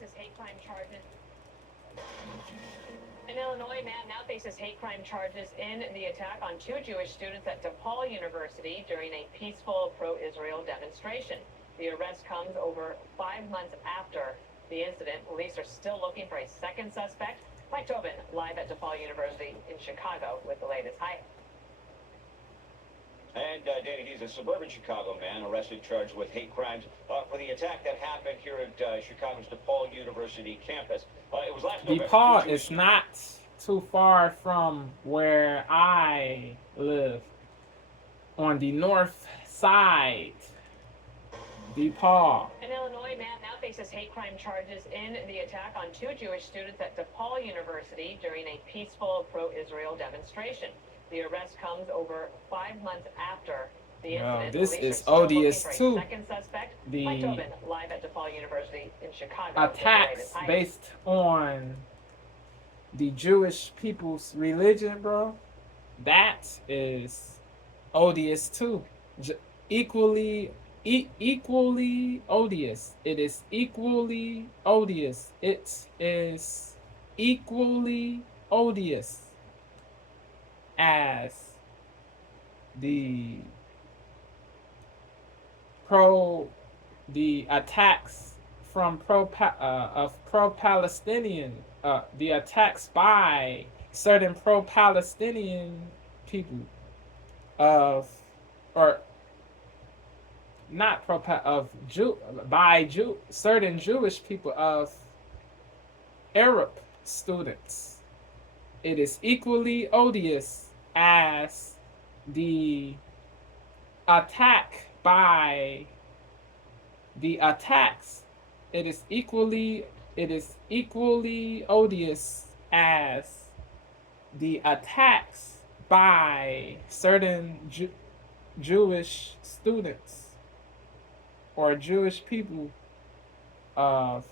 faces hate crime charges. An Illinois man now faces hate crime charges in the attack on two Jewish students at DePaul University during a peaceful pro-Israel demonstration. The arrest comes over 5 months after the incident. Police are still looking for a second suspect. Mike Tobin, live at DePaul University in Chicago with the latest. Hi. And Danny, he's a suburban Chicago man arrested, charged with hate crimes for the attack that happened here at Chicago's DePaul University campus. It was last November. DePaul is not too far from where I live, on the north side. DePaul. An Illinois man now faces hate crime charges in the attack on two Jewish students at DePaul University during a peaceful pro-Israel demonstration. The arrest comes over 5 months after the incident. This Police is are still odious looking for a too. second suspect. The Mike Tobin, live at DePaul University in Chicago. attacks based on the Jewish people's religion, bro, that is odious too. Equally odious. It is equally odious. It is equally odious as the attacks from pro-Palestinian, the attacks by certain pro-Palestinian people certain Jewish people of Arab students. It is equally odious as the attack by the attacks. It is equally odious as the attacks by certain Jewish students or Jewish people of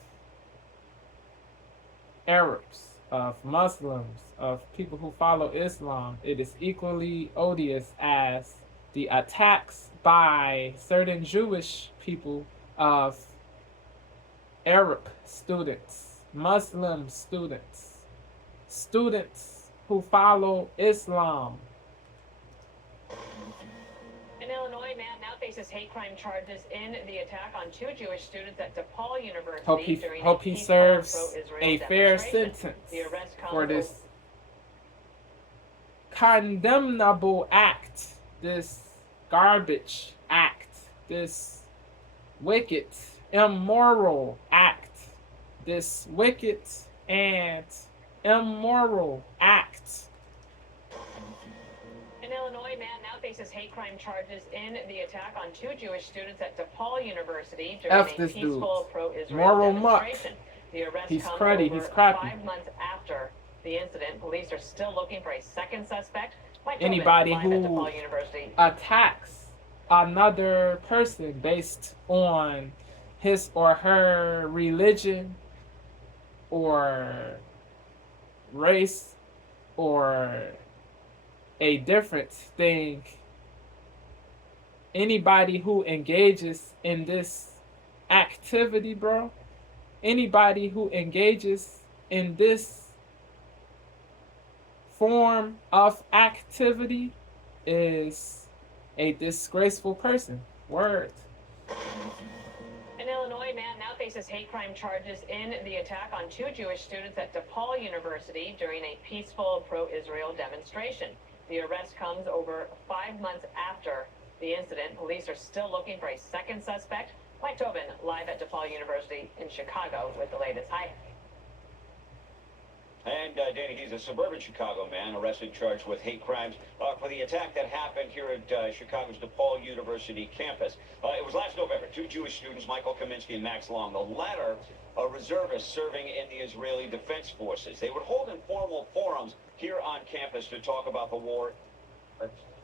Arabs, of Muslims, of people who follow Islam. It is equally odious as the attacks by certain Jewish people of Arab students, Muslim students, students who follow Islam. An Illinois man now faces hate crime charges in the attack on two Jewish students at DePaul University during Hope he serves a fair sentence The arrest comes for this condemnable act, this garbage act, this wicked, immoral act, this wicked and immoral act. An Illinois man now faces hate crime charges in the attack on two Jewish students at DePaul University during a peaceful pro-Israel demonstration. The arrest comes over 5 months after the incident. Police are still looking for a second suspect. Anybody who attacks another person based on his or her religion or race or a different thing, anybody who engages in this activity, bro, anybody who engages in this form of activity is a disgraceful person. Word. An Illinois man now faces hate crime charges in the attack on two Jewish students at DePaul University during a peaceful pro-Israel demonstration. The arrest comes over 5 months after the incident. Police are still looking for a second suspect. Mike Tobin, live at DePaul University in Chicago with the latest. Hi. And Danny, he's a suburban Chicago man arrested, charged with hate crimes for the attack that happened here at Chicago's DePaul University campus. It was last November. Two Jewish students, Michael Kaminsky and Max Long, the latter a reservist serving in the Israeli Defense Forces. They would hold informal forums here on campus to talk about the war.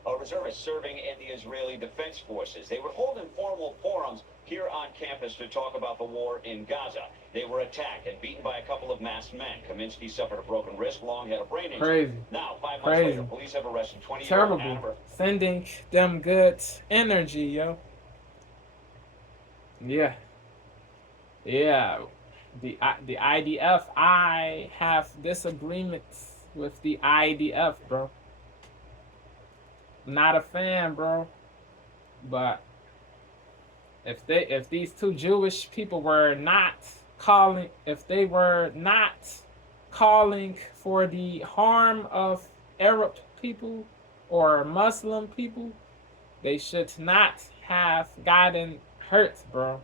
A reservist serving in the Israeli Defense Forces. They would hold informal forums here on campus to talk about the war in Gaza. They were attacked and beaten by a couple of masked men. Kaminsky suffered a broken wrist. Long had a brain injury. Crazy. Now, 5 months later, police have arrested 20-year-old Terrible. Sending them good energy, yo. Yeah. the IDF. I have disagreements with the IDF, bro. Not a fan, bro. But if these two Jewish people were not calling, if they were not calling for the harm of Arab people or Muslim people, they should not have gotten hurt, bro.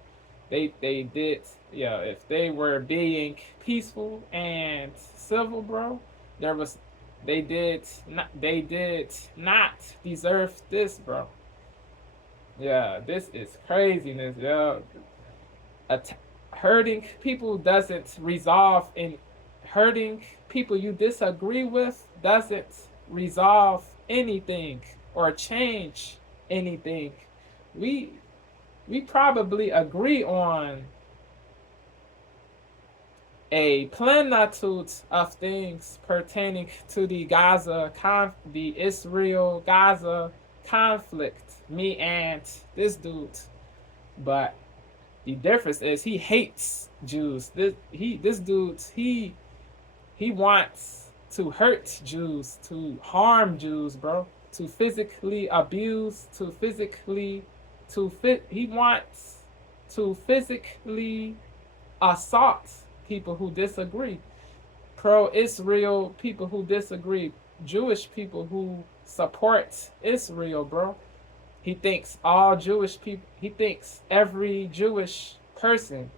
They did, yeah. If they were being peaceful and civil, bro, there was they did not deserve this, bro. Yeah, this is craziness, yo. Hurting people doesn't resolve in hurting people you disagree with doesn't resolve anything or change anything. We we probably agree on a plenitude of things pertaining to the Israel-Gaza conflict. Me and this dude, but the difference is he hates Jews. This dude he wants to hurt Jews, to harm Jews, bro, to physically abuse, he wants to physically assault people who disagree, pro-Israel people who disagree, Jewish people who support Israel, bro. He thinks every Jewish person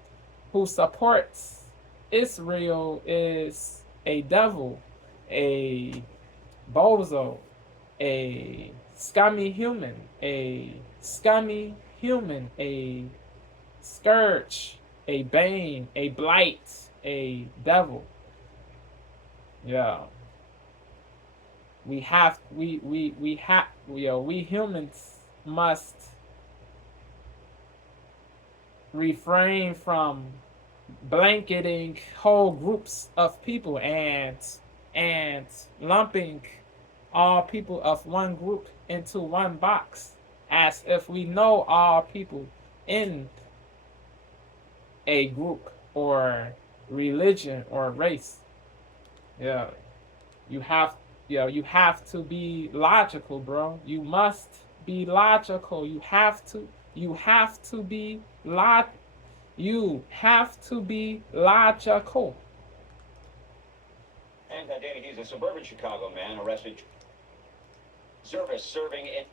who supports Israel is a devil, a bozo, a scummy human, a scourge, a bane, a blight, a devil. Yeah. We humans must refrain from blanketing whole groups of people and lumping all people of one group into one box as if we know all people in a group or religion or race. Yeah. You have to be logical, bro. You must be logical. You have to be logical. And Danny, he's a suburban Chicago man arrested serving in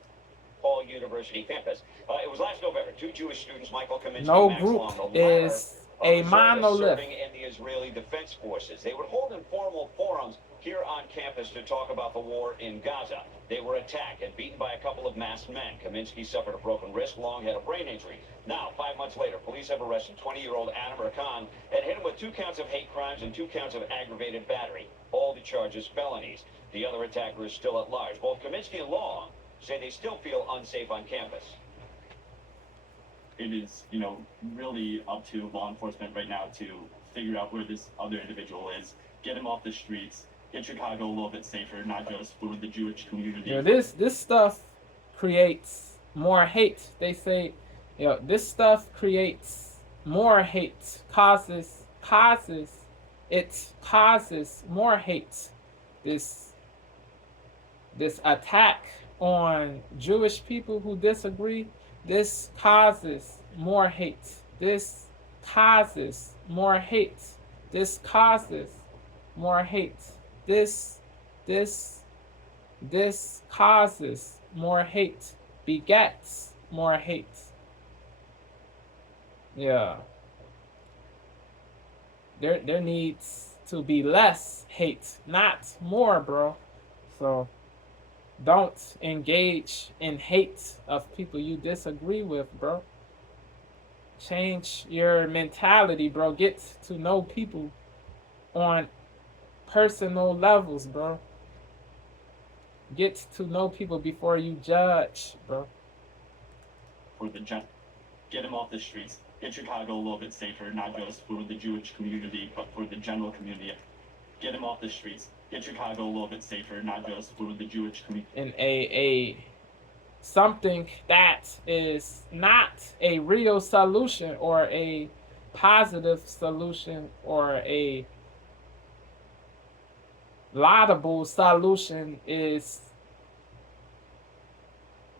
DePaul University campus. It was last November. Two Jewish students, Michael Kaminsky No and Max group Long, is a monolith. Serving in the Israeli Defense Forces. They would hold informal forums here on campus to talk about the war in Gaza. They were attacked and beaten by a couple of masked men. Kaminsky suffered a broken wrist. Long had a brain injury. Now, 5 months later, police have arrested 20-year-old Anamir Khan and hit him with 2 counts of hate crimes and 2 counts of aggravated battery. All the charges felonies. The other attacker is still at large. Both Kaminsky and Long say they still feel unsafe on campus. It is, really up to law enforcement right now to figure out where this other individual is, get him off the streets, get Chicago a little bit safer, not just for the Jewish community. This stuff creates more hate. They say, this stuff creates more hate, causes more hate. This attack on Jewish people who disagree, this causes more hate. This causes more hate. This causes more hate. This causes more hate. Begets more hate. Yeah. There needs to be less hate, not more, bro. So don't engage in hate of people you disagree with, bro. Change your mentality, bro. Get to know people on personal levels, bro. Get to know people before you judge, bro. Get him off the streets. Get Chicago a little bit safer, not just for the Jewish community, but for the general community. Get him off the streets. Get Chicago a little bit safer, not just for the Jewish community. And a something that is not a real solution or a positive solution or a laudable solution is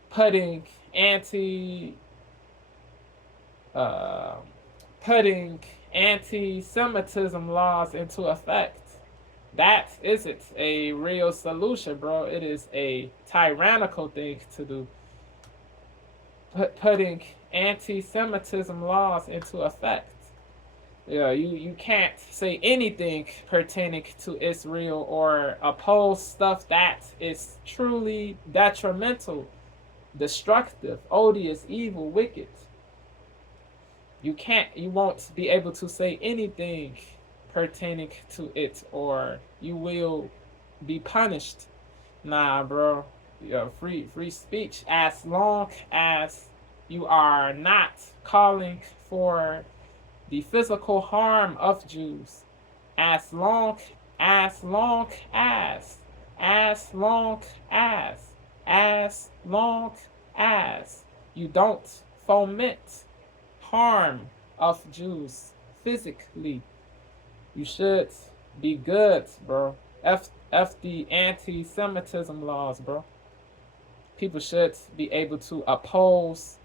putting anti uh, putting anti-Semitism laws into effect. That isn't a real solution, bro. It is a tyrannical thing to do. Putting anti-Semitism laws into effect. Yeah, you can't say anything pertaining to Israel or oppose stuff that is truly detrimental, destructive, odious, evil, wicked. You won't be able to say anything pertaining to it, or you will be punished. Nah, bro. Yeah, free speech, as long as you are not calling for the physical harm of Jews, as long as you don't foment harm of Jews physically, you should be good, bro. F the anti-Semitism laws, bro. People should be able to oppose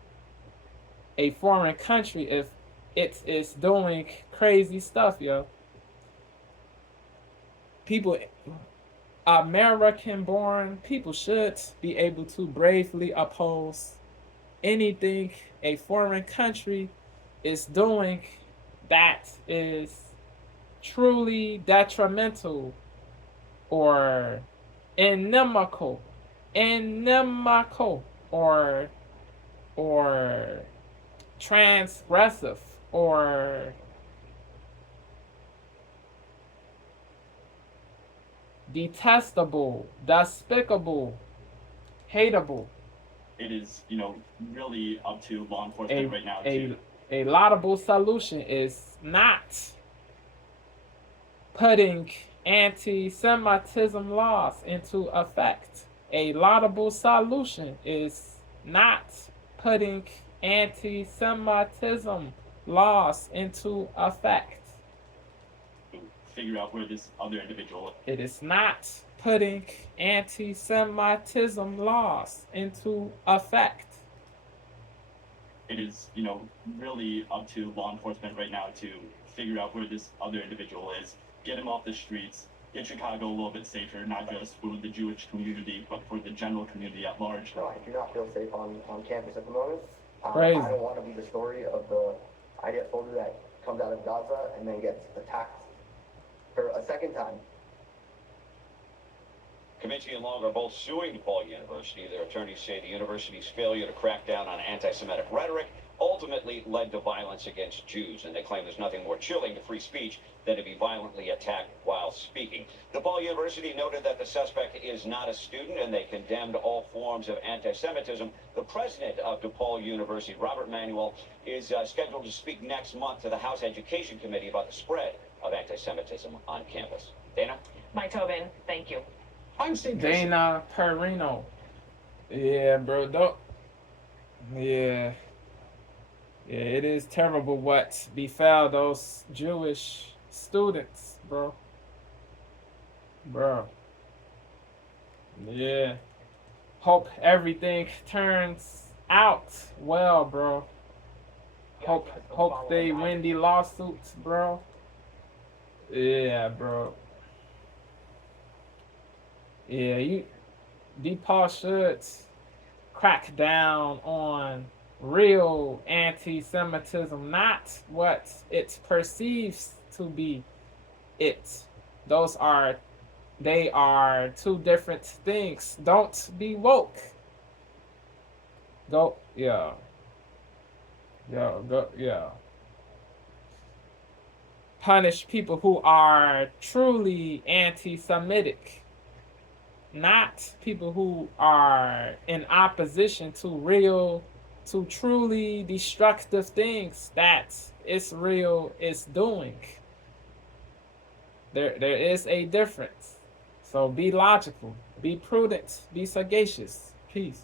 a foreign country if it is doing crazy stuff, yo. People, American-born people should be able to bravely oppose anything a foreign country is doing that is truly detrimental or inimical or transgressive or detestable, despicable, hateable. It is, really up to law enforcement right now A laudable solution is not putting anti-Semitism laws into effect. A laudable solution is not putting anti-Semitism laws into effect. figure out where this other individual. It is not putting anti-Semitism laws into effect. It is, really up to law enforcement right now to figure out where this other individual is, get him off the streets, get Chicago a little bit safer, not just for the Jewish community, but for the general community at large. No, I do not feel safe on campus at the moment. Crazy. I don't want to be the story of the IDF soldier that comes out of Gaza and then gets attacked for a second time. Kaminsky and Long are both suing DePaul University. Their attorneys say the university's failure to crack down on anti-Semitic rhetoric ultimately led to violence against Jews, and they claim there's nothing more chilling to free speech than to be violently attacked while speaking. DePaul University noted that the suspect is not a student, and they condemned all forms of anti-Semitism. The president of DePaul University, Robert Manuel, is scheduled to speak next month to the House Education Committee about the spread of anti-Semitism on campus. Dana? Mike Tobin, thank you. I'm Steve Dana Perino. Yeah, bro. Don't. Yeah. Yeah, it is terrible what befell those Jewish students, bro. Bro. Yeah. Hope everything turns out well, bro. Hope they win the lawsuits, bro. Yeah, bro. Yeah, DePaul should crack down on real anti-Semitism, not what it perceives to be it. They are two different things. Don't be woke. Yeah. Punish people who are truly anti-Semitic, not people who are in opposition to truly destructive things that Israel is doing. There is a difference. So be logical, be prudent, be sagacious. Peace.